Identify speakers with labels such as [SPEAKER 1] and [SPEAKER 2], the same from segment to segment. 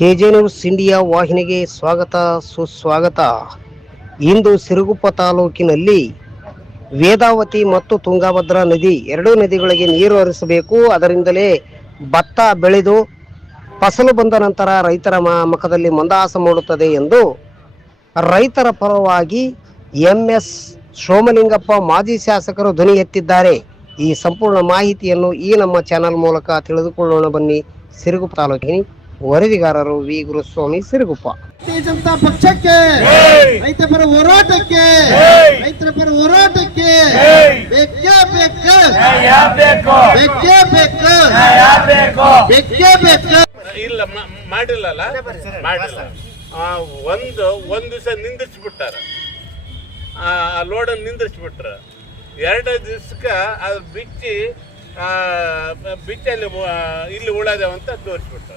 [SPEAKER 1] K J news India ವಾಹಿನಿಗೆ ಸ್ವಾಗತ, ಸುಸ್ವಾಗತ. ಇಂದು ಸಿರುಗುಪ್ಪ ತಾಲೂಕಿನಲ್ಲಿ ವೇದಾವತಿ ಮತ್ತು ತುಂಗಭದ್ರಾ ನದಿ ಎರಡೂ ನದಿಗಳಿಗೆ ನೀರು ಹರಿಸಬೇಕು. ಅದರಿಂದಲೇ ಭತ್ತ ಬೆಳೆದು ಫಸಲು ಬಂದ ನಂತರ ರೈತರ ಮುಖದಲ್ಲಿ ಮಂದಹಾಸ ಮೂಡುತ್ತದೆ ಎಂದು ರೈತರ ಪರವಾಗಿ ಎಂ ಎಸ್ ಸೋಮಲಿಂಗಪ್ಪ ಮಾಜಿ ಶಾಸಕರು ಧ್ವನಿ ಎತ್ತಿದ್ದಾರೆ. ಈ ಸಂಪೂರ್ಣ ಮಾಹಿತಿಯನ್ನು ಈ ನಮ್ಮ ಚಾನೆಲ್ ಮೂಲಕ ತಿಳಿದುಕೊಳ್ಳೋಣ ಬನ್ನಿ. ಸಿರುಗುಪ್ಪ ತಾಲೂಕಿನ ವರದಿಗಾರರು ವಿ. ಗುರುಸ್ವಾಮಿ ಸಿರುಗುಪ್ಪ.
[SPEAKER 2] ಭಾರತೀಯ ಜನತಾ ಪಕ್ಷಕ್ಕೆ ರೈತ ಪರ ಹೋರಾಟಕ್ಕೆ ರೈತರ ಪರ ಹೋರಾಟಕ್ಕೆ ಬೇಕೇ ಬೇಕು. ಬೇಕೇ? ಬೇಕು ಬೇಕೇ. ಬೇಕು?
[SPEAKER 3] ಇಲ್ಲ ಮ- ಮಾಡಿಲ್ಲಲ್ಲ? ಮಾಡಿಲ್ಲ. ಆ, ಒಂದು ಒಂದ್ ದಿವಸ ನಿಂದಿಸ್ಬಿಟ್ಟಾರ ಆ ಲೋಡನ್ನು ನಿಂದಿಸ್ಬಿಟ್ರ ಎರಡು ದಿವ್ಸಕ್ಕೆ ಅದು ಬಿಚ್ಚಿ ಆ, ಬಿಚ್ಚಿ ಅಲ್ಲಿ ಉ- ಇಲ್ಲಿ ಉಳದೇವಂತ ತೋರಿಸ್ಬಿಟ್ರ.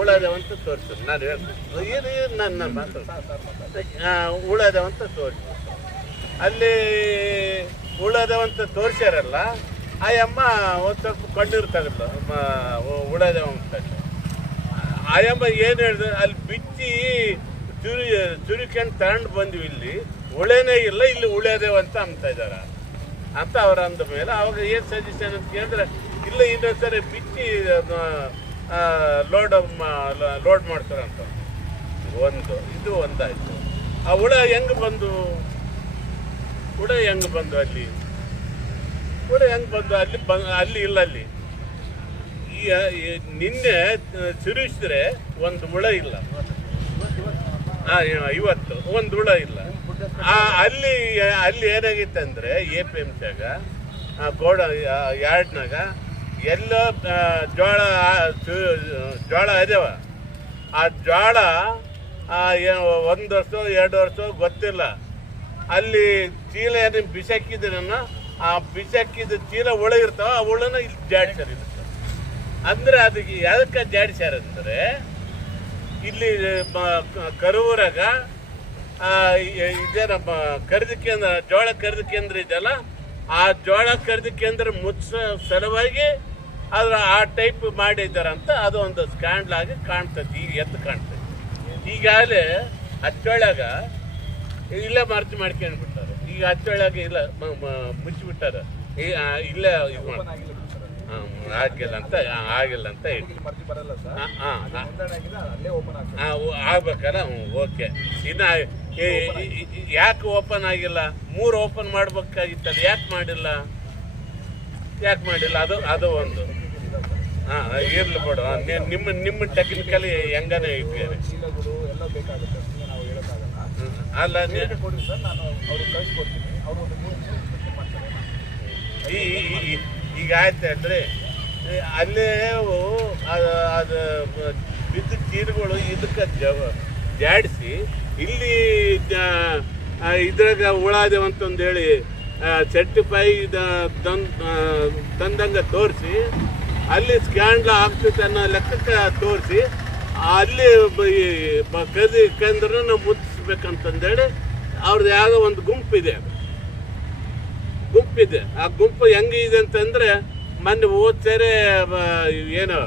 [SPEAKER 3] ಉಳದೇವ ಅಂತ ತೋರಿಸಿದ್ರು ನಾನು ಹೇಳ್ತೀನಿ. ಏನು ನನ್ನ ನನ್ನ ಮಾತು ಉಳದವಂತ ಅಂತ ಅಲ್ಲಿ ಉಳದವಂತ ತೋರಿಸ್ಯಾರಲ್ಲ, ಆ ಅಮ್ಮ ಒಂದು ಸ್ವಲ್ಪ ಕಣ್ಣೀರು ತೆಗೆದ್ಲು. ಉಳದೇವ ಅಂತ ಆಯಮ್ಮ ಏನು ಹೇಳಿದ್ರು ಅಲ್ಲಿ ಬಿಚ್ಚಿ ಚುರಿ ಚುರಿಕೊಂಡು ತಗೊಂಡು ಬಂದ್ವಿ ಇಲ್ಲಿ. ಉಳೆನೇ ಇಲ್ಲ, ಇಲ್ಲಿ ಉಳ್ಯೋದೇವ ಅಂತ ಇದಾರ ಅಂತ ಅವ್ರು ಅಂದ ಮೇಲೆ ಅವಾಗ ಏನು ಸಜೆಷನ್ ಅಂತ ಕೇಳಿದ್ರೆ, ಇಲ್ಲ, ಇನ್ನೊಂದ್ಸರಿ ಬಿಚ್ಚಿ ಲೋಡ್ ಲೋಡ್ ಮಾಡ್ತಾರಂತ. ಒಂದು, ಇದು ಒಂದಾಯ್ತು. ಆ ಹುಳ ಹೆಂಗೆ ಬಂದು? ಹುಳ ಹೆಂಗೆ ಬಂದು ಅಲ್ಲಿ? ಹುಳ ಹೆಂಗೆ ಬಂದು ಅಲ್ಲಿ ಅಲ್ಲಿ ಇಲ್ಲ ಅಲ್ಲಿ? ಈ ನಿನ್ನೆ ಸುರಿಸಿದ್ರೆ ಒಂದು ಹುಳ ಇಲ್ಲ. ಇವತ್ತು ಒಂದು ಹುಳ ಇಲ್ಲ. ಅಲ್ಲಿ ಅಲ್ಲಿ ಏನಾಗಿತ್ತು ಅಂದ್ರೆ ಎ ಪಿ ಎಂ ಸಿಯಾಗ ಗೋಡ ಯಾರ್ಡ್ನಾಗ ಎಲ್ಲ ಜೋಳ ಜೋಳ ಇದಾವ. ಆ ಜೋಳ ಒಂದು ವರ್ಷ, ಎರಡು ವರ್ಷ ಗೊತ್ತಿಲ್ಲ. ಅಲ್ಲಿ ಚೀಲ ಏನು ಬಿಸಾಕಿದ್ರನ್ನ ಆ ಬಿಸಾಕಿದ ಚೀಲ ಒಳಗಿರ್ತಾವ ಆ ಹುಳನ ಇಲ್ಲಿ ಜಾಡಿಸ್ಯಾರ ಅಂದ್ರೆ ಅದಕ್ಕೆ ಯಾಕೆ ಜಾಡಿಸ್ಯಾರ ಅಂದರೆ ಇಲ್ಲಿ ಕರೂರಾಗ ಇದೇನ ನಮ್ಮ ಖರೀದಿ ಕೇಂದ್ರ ಜೋಳ ಖರೀದಿ ಕೇಂದ್ರ ಇದೆಯಲ್ಲ, ಆ ಜೋಳ ಖರೀದಿ ಕೇಂದ್ರ ಮುಚ್ಚ ಸಲುವಾಗಿ ಅದ್ರ ಆ ಟೈಪ್ ಮಾಡಿದ್ದಾರಂತ ಅದು ಒಂದು ಸ್ಕ್ಯಾಂಡಲ್ ಆಗಿ ಕಾಣ್ತದೆ ಈಗ ಎದ್ದು ಕಾಣ್ತದೆ. ಈಗಾಗಲೇ ಹಚ್ಚೊಳಗ ಇಲ್ಲೇ ಮಾರ್ಚ್ ಮಾಡ್ಕೊಂಡ್ಬಿಟ್ಟಾರೆ ಈಗ ಹಚ್ಚೊಳಗ ಇಲ್ಲ ಮುಚ್ಚಿಬಿಟ್ಟಾರೆ. ಇಲ್ಲೇ ಇದು ಆಗಿಲ್ಲ ಅಂತ ಆಗಿಲ್ಲ ಅಂತ ಆಗ್ಬೇಕಲ್ಲ? ಓಕೆ. ಇನ್ನು ಯಾಕೆ ಓಪನ್ ಆಗಿಲ್ಲ? ಮೂರು ಓಪನ್ ಮಾಡ್ಬೇಕಾಗಿತ್ತಲ್ಲ ಯಾಕೆ ಮಾಡಿಲ್ಲ? ಯಾಕೆ ಮಾಡಿಲ್ಲ? ಅದು ಅದು ಒಂದು. ಹಾಂ ಇರ್ಲಿ ಬಿಡು. ನಿಮ್ಮ ನಿಮ್ಮ ಟೆಕ್ನಿಕಲಿ ಹೆಂಗನೇ ಇದ್ದೀರಿ?
[SPEAKER 4] ಚೀಲಗಳು ಎಲ್ಲ ಬೇಕಾಗುತ್ತೆ ಸುಮ್ಮನೆ ನಾವು ಹೇಳೋಕ್ಕಾಗಲ್ಲ.
[SPEAKER 3] ಅಲ್ಲ ನೀ-
[SPEAKER 4] ಕೊಡಿ ಸರ್ ನಾನು ಅವ್ರಿಗೆ ಕಳಿಸ್ಕೊಡ್ತೀನಿ. ಅವರು ಒಂದು ಮೂರು ನಿಮಿಷ ಇನ್ಸ್ಪೆಕ್ಷನ್ ಮಾಡ್ತಾರೆ.
[SPEAKER 3] ಈ ಈಗ ಆಯ್ತು ಅಂದ್ರೆ ಅಲ್ಲೇ ಅದು ಅದು ಬಿದ್ದ ಚೀರುಗಳು ಇದಕ್ಕೆ ಜವ ಜಾಡಿಸಿ ಇಲ್ಲಿ ಇದ್ರಾಗ ಉಳಾದೇವ್ ಅಂತಂದೇಳಿ ಸರ್ಟಿಫೈ ಇದ ತಂದಂಗೆ ತೋರಿಸಿ ಅಲ್ಲಿ ಸ್ಕ್ಯಾಂಡ್ಲ ಆಗ್ತೈತೆ ಅನ್ನೋ ಲೆಕ್ಕಕ್ಕೆ ತೋರಿಸಿ ಅಲ್ಲಿ ಈ ಖರೀದಿ ಕೇಂದ್ರನ ಮುಚ್ಚಿಸ್ಬೇಕಂತಂದೇಳಿ ಅವ್ರದ್ದು ಯಾವುದೋ ಒಂದು ಗುಂಪಿದೆ ಗುಂಪಿದೆ. ಆ ಗುಂಪು ಹೆಂಗಿದೆ ಅಂತಂದರೆ ಮೊನ್ನೆ ಓದ್ಸೇರೆ ಏನು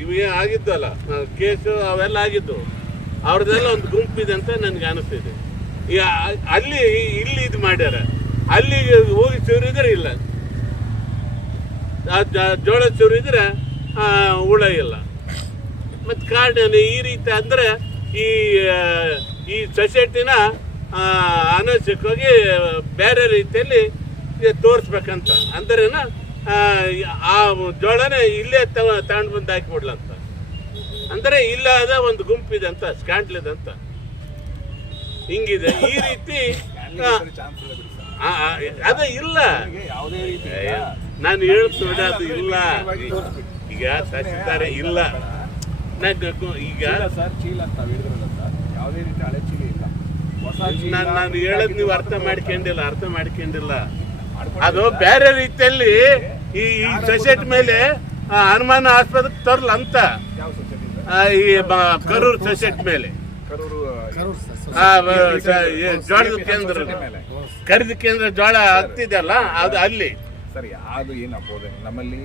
[SPEAKER 3] ಇವು ಏನು ಆಗಿದ್ವಲ್ಲ ಆ, ಕೇಸು ಅವೆಲ್ಲ ಆಗಿದ್ದು ಅವ್ರದ್ದೆಲ್ಲ ಒಂದು ಗುಂಪಿದೆ ಅಂತ ನನಗೆ ಅನಿಸ್ತಿದೆ. ಈಗ ಅಲ್ಲಿ ಇಲ್ಲಿ ಇದು ಮಾಡ್ಯಾರ. ಅಲ್ಲಿ ಹೋಗಿ ಸೇರಿದ್ರೆ ಇಲ್ಲ. ಜೋಳ ಚೂರು ಇದ್ರೆ ಹುಳ ಇಲ್ಲ. ಮತ್ತು ಕಾರಣ ಈ ರೀತಿ ಅಂದರೆ ಈ ಈ ಸೊಸೈಟಿನ ಅನವಶ್ಯಕವಾಗಿ ಬೇರೆ ರೀತಿಯಲ್ಲಿ ತೋರಿಸ್ಬೇಕಂತ. ಅಂದ್ರೇನ ಆ, ಜೋಳನೇ ಇಲ್ಲೇ ತಗೊಂಡು ಬಂದು ಹಾಕಿಬಿಡ್ಲಂತ. ಅಂದರೆ ಇಲ್ಲದ ಒಂದು ಗುಂಪಿದೆ ಅಂತ ಸ್ಕ್ಯಾಂಡ್ಲ್ ಇದೆ ಅಂತ. ಹಿಂಗಿದೆ. ಈ ರೀತಿ ಅದೇ ಇಲ್ಲ.
[SPEAKER 4] ಯಾವುದೇ ರೀತಿ
[SPEAKER 3] ನಾನು ಹೇಳ್ತೇನೆ ಅದು ಇಲ್ಲ. ಈಗ ತಹಸೀಲ್ದಾರೆ ಇಲ್ಲ. ಈಗ
[SPEAKER 4] ಚೀಲ ಸರ್ ಚೀಲ ಅಂತ ತಾವು ಹೇಳಿದ್ರಲ್ಲ ಸರ್ ಯಾವುದೇ ರೀತಿ ಹಳೆ ಚೀಲ ಇಲ್ಲ. ಹೊಸ ಚೀಲ
[SPEAKER 3] ನಾನು ನಾನು ಹೇಳೋದು ನೀವು ಅರ್ಥ ಮಾಡ್ಕೊಂಡಿಲ್ಲ ಅರ್ಥ ಮಾಡ್ಕೊಂಡಿಲ್ಲ. ಅದು ಬೇರೆ ರೀತಿಯಲ್ಲಿ ಈ ಈ ಸೊಸೈಟಿ ಮೇಲೆ ಹನುಮಾನ ಆಸ್ಪತ್ರೆಗೆ ತರಲ ತರಲ್ಲ ಅಂತ ಈ ಕರೂರು ಕರೂರ್ ಸೊಸೈಟಿ ಮೇಲೆ. ಜೋಳದ ಕೇಂದ್ರ ಖರೀದಿ ಕೇಂದ್ರ ಜೋಳ ಹತ್ತಿದೆಯಲ್ಲ ಅದು ಅಲ್ಲಿ.
[SPEAKER 4] ಸರಿ ಏನು ಅಪೋದೆ. ನಮ್ಮಲ್ಲಿ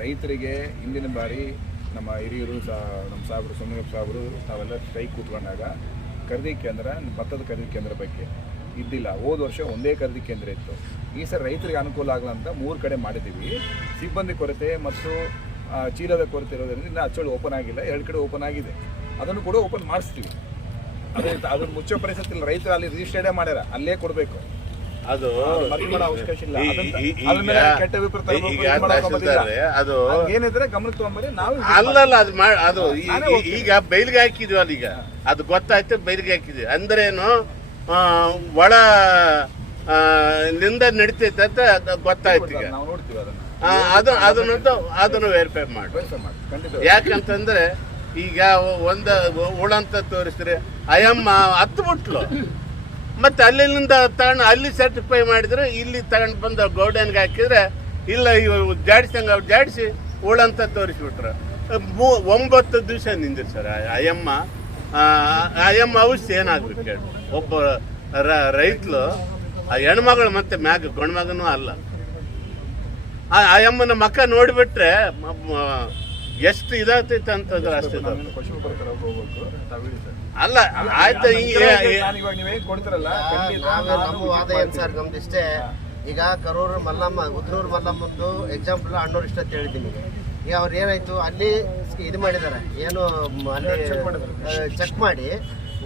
[SPEAKER 4] ರೈತರಿಗೆ ಹಿಂದಿನ ಬಾರಿ ನಮ್ಮ ಹಿರಿಯರು ಸಹ ನಮ್ಮ ಸಾಹೇಬರು ಸೋಮನಪ್ಪ ಸಾಹೇಬರು ನಾವೆಲ್ಲ ಸ್ಟ್ರೈಕ್ ಕೂತ್ಕೊಂಡಾಗ ಖರೀದಿ ಕೇಂದ್ರ, ಭತ್ತದ ಖರೀದಿ ಕೇಂದ್ರ ಬಗ್ಗೆ ಇದ್ದಿಲ್ಲ. ಹೋದ ವರ್ಷ ಒಂದೇ ಖರೀದಿ ಕೇಂದ್ರ ಇತ್ತು. ಈ ಸರ್ ರೈತರಿಗೆ ಅನುಕೂಲ ಆಗಲ್ಲ ಅಂತ ಮೂರು ಕಡೆ ಮಾಡಿದ್ದೀವಿ. ಸಿಬ್ಬಂದಿ ಕೊರತೆ ಮತ್ತು ಚೀಲದ ಕೊರತೆ ಇರೋದರಿಂದ ಇನ್ನೂ ಅಚ್ಚೋಳಿ ಓಪನ್ ಆಗಿಲ್ಲ. ಎರಡು ಕಡೆ ಓಪನ್ ಆಗಿದೆ. ಅದನ್ನು ಕೂಡ ಓಪನ್ ಮಾಡಿಸ್ತೀವಿ. ಅದೇ ಅದನ್ನು ಮುಚ್ಚೋ ಪರಿಸ್ಥಿತಿ ಇಲ್ಲ ರೈತರು ಅಲ್ಲಿ ರಿಜಿಸ್ಟರ್ಡೇ ಮಾಡ್ಯಾರ. ಅಲ್ಲೇ ಕೊಡಬೇಕು.
[SPEAKER 3] ಅದು ಈಗ- ತಹಸೀಲ್ದಾರ್ ಅದು
[SPEAKER 4] ಏನಿದ್ರೆ ಗಮನಕ್ಕೆ ತಗೊಂಬರಿ ನಾವು ಇದು
[SPEAKER 3] ಅಲ್ಲಲ್ಲ ಅದು ಅದು. ಈಗ ಬೈಲ್ಗೆ ಹಾಕಿದ್ವಿ ಅಲ್ಲಿಗ. ಅದು ಗೊತ್ತಾಯ್ತು ಬೈಲ್ಗೆ ಹಾಕಿದ್ವಿ. ಅಂದ್ರೇನು ಒಳ ನಿಂದ ನಡಿತೈತೆ ಅಂತ ಗೊತ್ತಾಯ್ತು ಈಗ. ಅದು ಅದನ್ನಂತೂ ಅದನ್ನು ವೆರಿಫೈ ಮಾಡಿ. ಯಾಕಂತಂದ್ರೆ ಈಗ ಒಂದ ಉಳಂತ ತೋರಿಸಿದ್ರೆ ಅಯ್ಯಮ್ಮ ಹತ್ತು ಬಿಟ್ಲು ಮತ್ತೆ ಅಲ್ಲಿಂದ ತಗೊಂಡು ಅಲ್ಲಿ ಸರ್ಟಿಫೈ ಮಾಡಿದ್ರೆ ಇಲ್ಲಿ ತಗೊಂಡು ಬಂದು ಗೌಡನ್ಗೆ ಹಾಕಿದ್ರೆ, ಇಲ್ಲ, ಇವು ಜಾಡಿಸಂಗ ಜಾಡಿಸಿ, ಉಳಂತ ತೋರಿಸ್ಬಿಟ್ರು. ಮೂ, ಒಂಬತ್ತು ದಿವಸ ನಿಂದಿರು ಸರ್ ಅಯ್ಯಮ್ಮ. ಅಯ್ಯಮ್ಮ ಔಷಧಿ ಏನಾಗ್ಬೇಕು ಹೇಳಿ. ಒಬ್ಬ ರೈತಲು, ಆ ಹೆಣ್ಮಗಳು ಮತ್ತೆ ಮ್ಯಾಗ ಗಂಡ್ಮಗನೂ ಅಲ್ಲ. ಆ ಅಯ್ಯಮ್ಮನ ಮಕ್ಕ ನೋಡಿಬಿಟ್ರೆ ಎಷ್ಟು ಇದಾಗ್ತೈತೆ ಅಂತಂದ್ರೆ ಅಷ್ಟು. ಅಲ್ಲ ಆಯ್ತು
[SPEAKER 4] ಕೊಡ್ತಿರಲ್ಲ?
[SPEAKER 1] ನಾವೇ
[SPEAKER 4] ನಾನು
[SPEAKER 1] ನಮ್ಮ ವಾದ ಏನ್ ಸರ್ ನಮ್ದಿಷ್ಟೇ ಈಗ ಕರೂರು ಮಲ್ಲಮ್ಮ ಉದ್ರೂರು ಮಲ್ಲಮ್ಮಂದು ಎಕ್ಸಾಂಪಲ್ ಅಣ್ಣೂರ್ ಇಷ್ಟ ಅಂತ ಹೇಳಿದ್ದೀನಿ ಈಗ ಅವ್ರು ಏನಾಯ್ತು? ಅಲ್ಲಿ ಇದು ಮಾಡಿದ್ದಾರೆ. ಏನು ಅಲ್ಲಿ ಚೆಕ್ ಮಾಡಿ.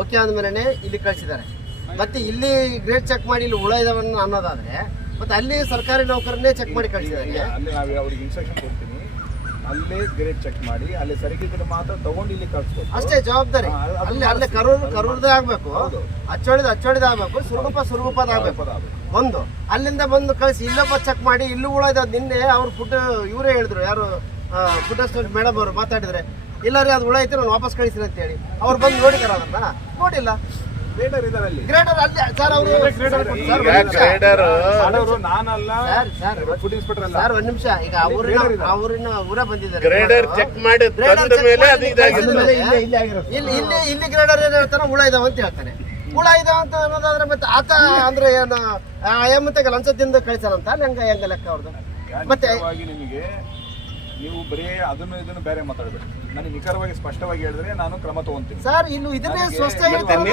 [SPEAKER 1] ಓಕೆ ಆದ್ಮೇಲೆ ಇಲ್ಲಿ ಕಳಿಸಿದ್ದಾರೆ. ಮತ್ತೆ ಇಲ್ಲಿ ಗ್ರೇಡ್ ಚೆಕ್ ಮಾಡಿ ಇಲ್ಲಿ ಉಳ ಇದಾವನ್ನ ಅನ್ನೋದಾದ್ರೆ ಮತ್ತೆ ಅಲ್ಲಿ ಸರ್ಕಾರಿ ನೌಕರನ್ನೇ ಚೆಕ್ ಮಾಡಿ ಕಳಿಸಿದ್ದಾರೆ.
[SPEAKER 4] ಅಲ್ಲಿ ಗ್ರೇಡ್ ಚೆಕ್ ಮಾಡಿ ಅಲ್ಲಿ ಸರಿಗಿದ್ರೆ ಮಾತ್ರ ತಗೊಂಡು ಇಲ್ಲಿ ಕಳ್ಸ್ಬೇಕು
[SPEAKER 1] ಅಷ್ಟೇ ಜವಾಬ್ದಾರಿ. ಅಲ್ಲಿ ಅಲ್ಲೇ ಕರೂರು ಕರೂರ್ದೇ ಆಗ್ಬೇಕು.
[SPEAKER 4] ಹೌದು.
[SPEAKER 1] ಅಚ್ಚೋಳಿದ ಅಚ್ಚೋಳಿದ ಆಗ್ಬೇಕು ಸುರುಗುಪ ಸುರುಗುಪದ ಆಗ್ಬೇಕು. ಒಂದು ಅಲ್ಲಿಂದ ಬಂದು ಕಳಿಸಿ ಇಲ್ಲೊಬ್ಬ ಚೆಕ್ ಮಾಡಿ ಇಲ್ಲೂ ಉಳಿದ ನಿನ್ನೆ ಅವ್ರು ಫುಡ್ ಇವರೇ ಹೇಳಿದ್ರು ಯಾರು ಫುಡ್ ಅಸಿಸ್ಟೆಂಟ್ ಮೇಡಮ್ ಅವರು ಮಾತಾಡಿದ್ರೆ ಇಲ್ಲ ರೀ ಅದು ಉಳ ಐತೆ ನಾನು ವಾಪಸ್ ಕಳ್ಸಿ ಅಂತ ಹೇಳಿ ಅವ್ರು ಬಂದು ನೋಡಿದಾರ ಅದನ್ನ? ನೋಡಿಲ್ಲ. ಗ್ರೇಡರ್ ಅಲ್ಲಿ ಸರ್ ಅವರು
[SPEAKER 4] ನಾನಲ್ಲ
[SPEAKER 1] ಸರ್ ಸರ್
[SPEAKER 4] ಫುಡ್ ಇನ್ಸ್ಪೆಕ್ಟರ್ ಅಲ್ಲ.
[SPEAKER 1] ಸರ್ ಒಂದ್ ನಿಮಿಷ. ಈಗ ಊರ ಬಂದಿದ್ದಾರೆ.
[SPEAKER 3] ಗ್ರೇಡರ್ ಚೆಕ್ ಮಾಡಿ ತಂದ ಮೇಲೆ
[SPEAKER 1] ಮಾಡಿ
[SPEAKER 3] ಅದು ಇದಾಗಿದೆ
[SPEAKER 1] ಕಳ್ಸಿದ ಮೇಲೆ ಇಲ್ಲಿ ಇಲ್ಲಿ ಇಲ್ಲಿ ಗ್ರೇಡರ್ ಏನ್ ಹೇಳ್ತಾನೆ ಹುಳ ಇದಾವ ಅಂತ ಹೇಳ್ತಾರೆ ಹುಳ ಇದಾವ ಅಂತ ಅನ್ನೋದಾದ್ರೆ ಮತ್ತೆ ಆತ ಅಂದ್ರೆ ಏನು ಮತ್ತೆ ಲಂಚದಿಂದ ತಿಂದು ಕಳಿಸಾರಂತ ಹೆಂಗ ಹೆಂಗ ಲೆಕ್ಕ ಅವ್ರದ್ದು ಮತ್ತೆ
[SPEAKER 4] ನಿಮಗೆ ನೀವು ಬರೀ ಅದನ್ನು ಇದನ್ನು ಬೇರೆ ಮಾತಾಡಬೇಡಿ. ನನಗೆ ನಿಖರವಾಗಿ ಸ್ಪಷ್ಟವಾಗಿ ಹೇಳಿದ್ರೆ ನಾನು ಕ್ರಮ ತಗೊಂತೀನಿ.
[SPEAKER 1] ಸರ್ ಇನ್ನು ಇದನ್ನೇ ಸ್ವಸ್ಥ
[SPEAKER 5] ಹೇಳ್ತೀನಿ